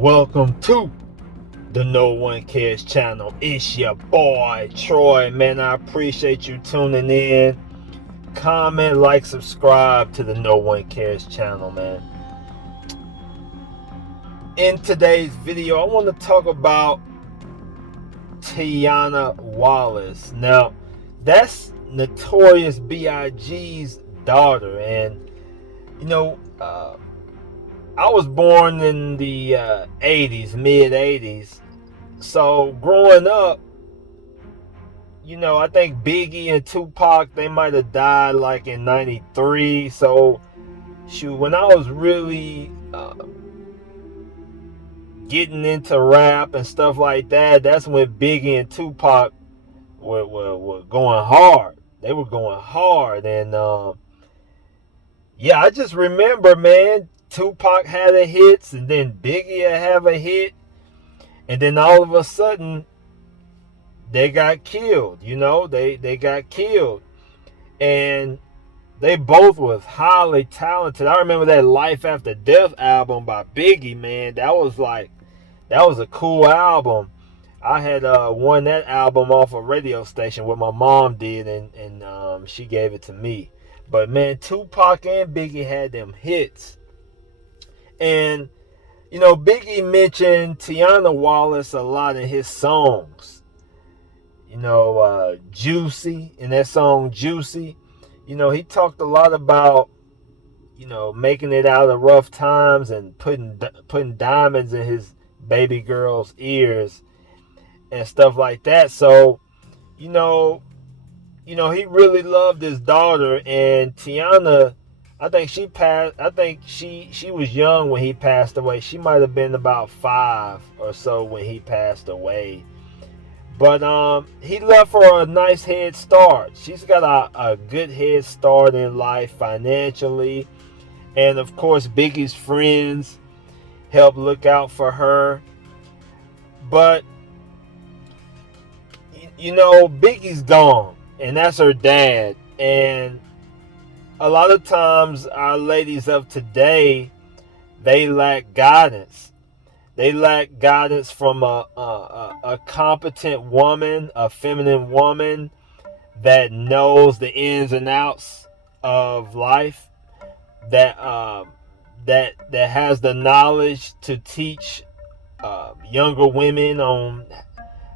Welcome to the KnowONEcares channel. It's your boy Troy, man. I appreciate you tuning in. Comment, like, subscribe to the KnowONEcares channel, man. In today's video, I want to talk about Tyanna Wallace. Now, that's Notorious B.I.G.'s daughter, and I was born in the 80s, mid 80s. So growing up, I think Biggie and Tupac, they might have died like in 93. So shoot, when I was really getting into rap and stuff like that, that's when Biggie and Tupac were going hard. They were going hard. And I just remember, man, Tupac had a hits, and then Biggie would have a hit, and then all of a sudden they got killed. They got killed, and they both was highly talented. I remember that Life After Death album by Biggie, man. That was a cool album. I had won that album off a radio station, what my mom did, and she gave it to me. But man, Tupac and Biggie had them hits. And, Biggie mentioned Tyanna Wallace a lot in his songs. Juicy, in that song Juicy, he talked a lot about, making it out of rough times and putting diamonds in his baby girl's ears and stuff like that. So, he really loved his daughter, and Tyanna, I think she passed. I think she was young when he passed away. She might have been about 5 or so when he passed away. But he left her a nice head start. She's got a good head start in life financially, and of course Biggie's friends helped look out for her. But Biggie's gone, and that's her dad. And a lot of times our ladies of today, they lack guidance. They lack guidance from a competent woman, a feminine woman that knows the ins and outs of life, that has the knowledge to teach younger women on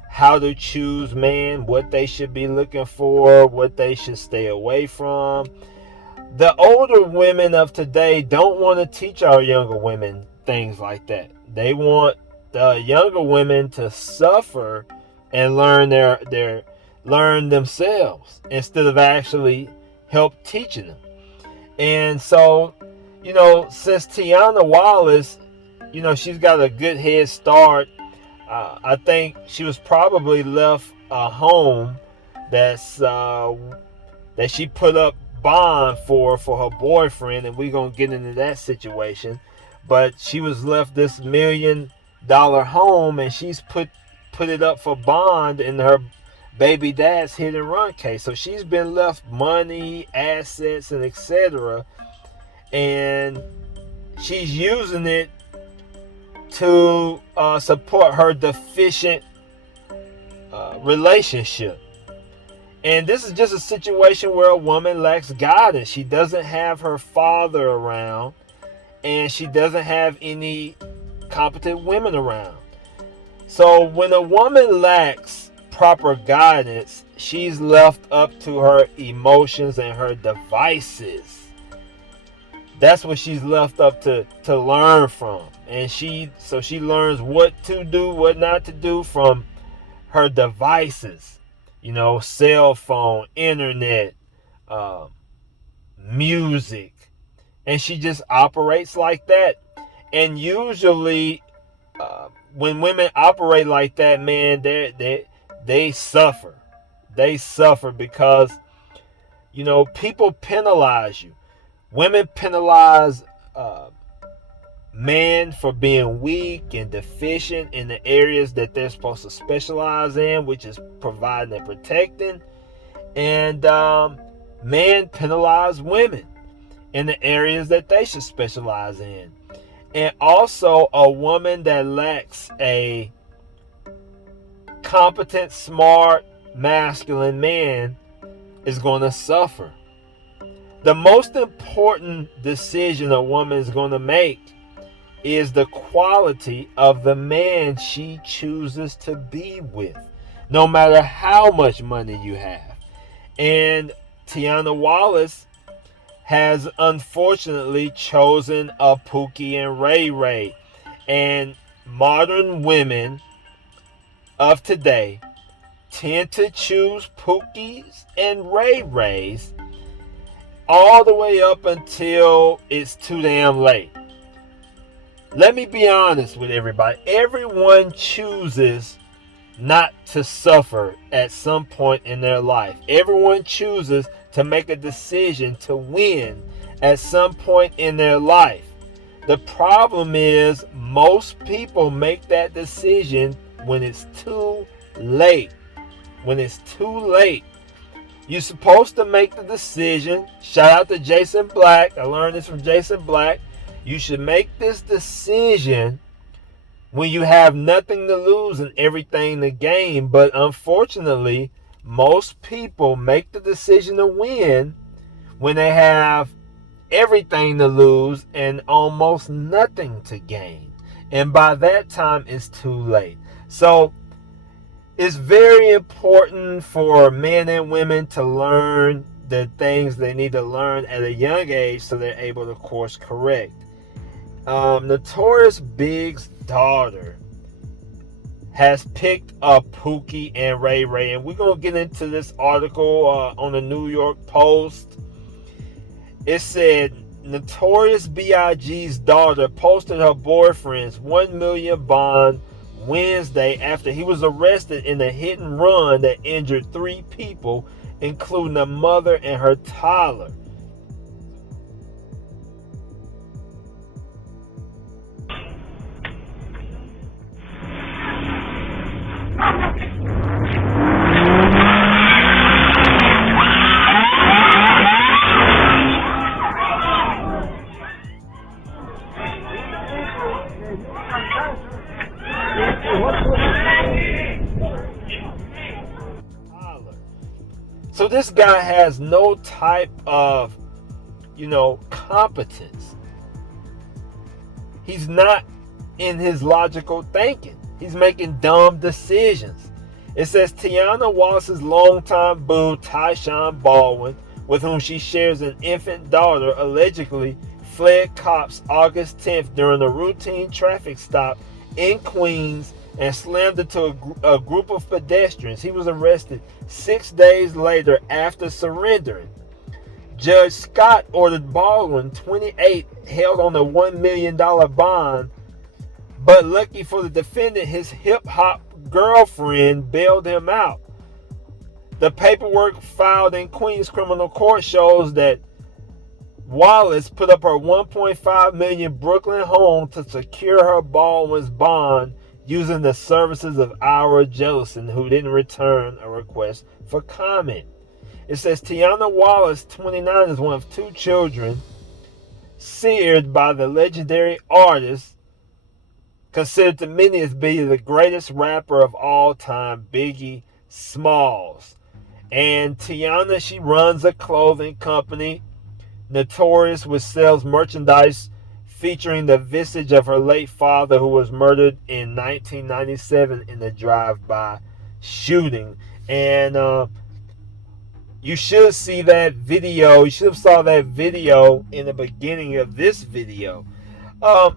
how to choose men, what they should be looking for, what they should stay away from. The older women of today don't want to teach our younger women things like that. They want the younger women to suffer and learn learn themselves instead of actually help teaching them. And so, since Tyanna Wallace, she's got a good head start. I think she was probably left a home that she put up bond for her boyfriend, and we're gonna get into that situation. But she was left this $1 million home, and she's put it up for bond in her baby dad's hit and run case. So she's been left money, assets, and etc., and she's using it to support her deficient relationship. And this is just a situation where a woman lacks guidance. She doesn't have her father around, and she doesn't have any competent women around. So when a woman lacks proper guidance, she's left up to her emotions and her devices. That's what she's left up to learn from. And she learns what to do, what not to do from her devices. Cell phone, internet, music, and she just operates like that. And usually, when women operate like that, man, they suffer. They suffer because people penalize you. Women penalize men for being weak and deficient in the areas that they're supposed to specialize in, which is providing and protecting. And men penalize women in the areas that they should specialize in. And also, a woman that lacks a competent, smart, masculine man is going to suffer. The most important decision a woman is going to make is the quality of the man she chooses to be with, no matter how much money you have. And Tyanna Wallace has unfortunately chosen a Pookie and Ray. And modern women of today tend to choose Pookies and Rays all the way up until it's too damn late. Let me be honest with everybody. Everyone chooses not to suffer at some point in their life. Everyone chooses to make a decision to win at some point in their life. The problem is most people make that decision when it's too late. When it's too late. You're supposed to make the decision. Shout out to Jason Black. I learned this from Jason Black. You should make this decision when you have nothing to lose and everything to gain. But unfortunately, most people make the decision to win when they have everything to lose and almost nothing to gain. And by that time, it's too late. So it's very important for men and women to learn the things they need to learn at a young age so they're able to course correct. Notorious Big's daughter has picked up Pookie and Ray, and we're going to get into this article on the New York Post. It said Notorious B.I.G.'s daughter posted her boyfriend's $1 million bond Wednesday after he was arrested in a hit and run that injured 3 people, including a mother and her toddler. So this guy has no type of, competence. He's not in his logical thinking. He's making dumb decisions. It says Tyanna Wallace's longtime boo, Tyshawn Baldwin, with whom she shares an infant daughter, allegedly fled cops August 10th during a routine traffic stop in Queens and slammed into a group of pedestrians. He was arrested 6 days later after surrendering. Judge Scott ordered Baldwin, 28, held on a $1 million bond, but lucky for the defendant, his hip-hop girlfriend bailed him out. The paperwork filed in Queens criminal court shows that Wallace put up her $1.5 million Brooklyn home to secure her Baldwin's bond using the services of Ira Jellison, who didn't return a request for comment. It says Tyanna Wallace, 29, is one of 2 children seared by the legendary artist, considered to many as being the greatest rapper of all time, Biggie Smalls. And Tyanna, she runs a clothing company, Notorious, which sells merchandise featuring the visage of her late father, who was murdered in 1997 in a drive-by shooting. And you should see that video. You should have saw that video in the beginning of this video. The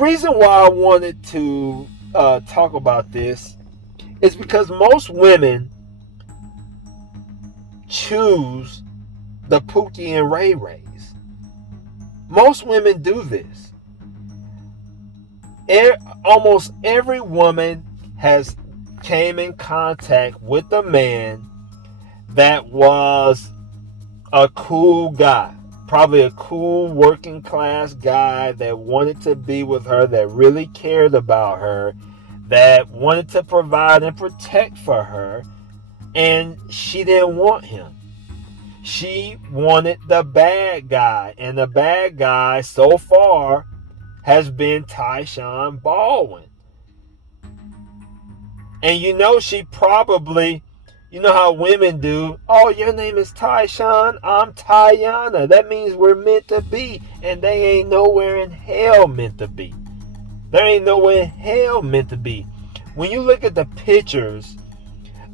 reason why I wanted to talk about this is because most women choose the Pookie and Rays. Most women do this. Almost every woman has came in contact with a man that was a cool guy, probably a cool working class guy that wanted to be with her, that really cared about her, that wanted to provide and protect for her, and she didn't want him. She wanted the bad guy, and the bad guy so far has been Tyshawn Baldwin. And she probably, how women do. Oh, your name is Tyshawn. I'm Tyanna. That means we're meant to be. And they ain't nowhere in hell meant to be. There ain't nowhere in hell meant to be. When you look at the pictures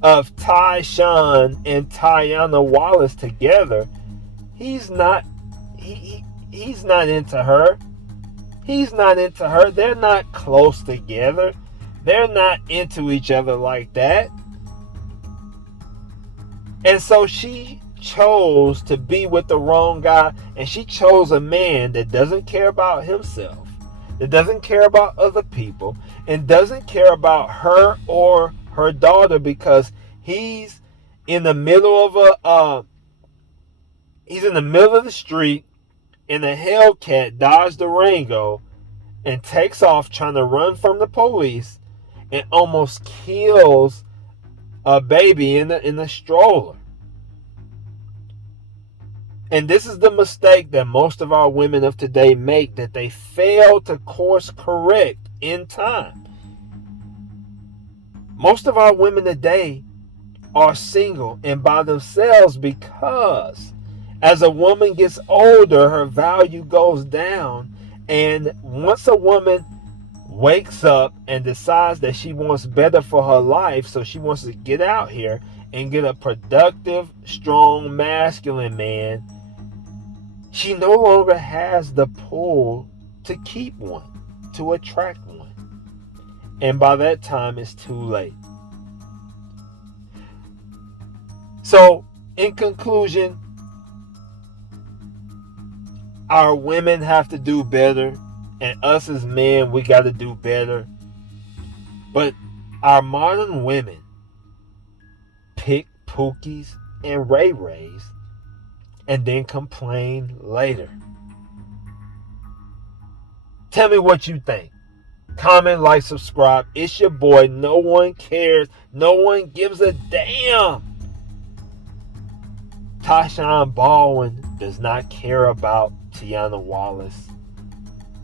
of Tyshawn and Tyanna Wallace together, he's not into her. He's not into her. They're not close together. They're not into each other like that. And so she chose to be with the wrong guy, and she chose a man that doesn't care about himself, that doesn't care about other people, and doesn't care about her or her daughter, because he's in the middle of the street, and a Hellcat Dodge Durango and takes off trying to run from the police and almost kills a baby in the stroller. And this is the mistake that most of our women of today make, that they fail to course correct in time. Most of our women today are single and by themselves because as a woman gets older, her value goes down. And once a woman wakes up and decides that she wants better for her life, so she wants to get out here and get a productive, strong, masculine man, she no longer has the pull to keep one, to attract one. And by that time, it's too late. So, in conclusion, our women have to do better, and us as men, we got to do better. But our modern women pick pookies and rayrays and then complain later. Tell me what you think. Comment, like, subscribe. It's your boy. No one cares. No one gives a damn. Tyshawn Baldwin does not care about Tyanna Wallace.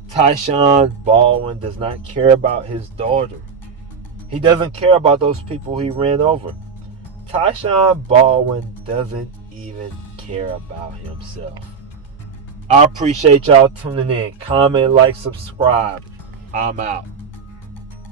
Tyshawn Baldwin does not care about his daughter. He doesn't care about those people he ran over. Tyshawn Baldwin doesn't even care about himself. I appreciate y'all tuning in. Comment, like, subscribe. I'm out.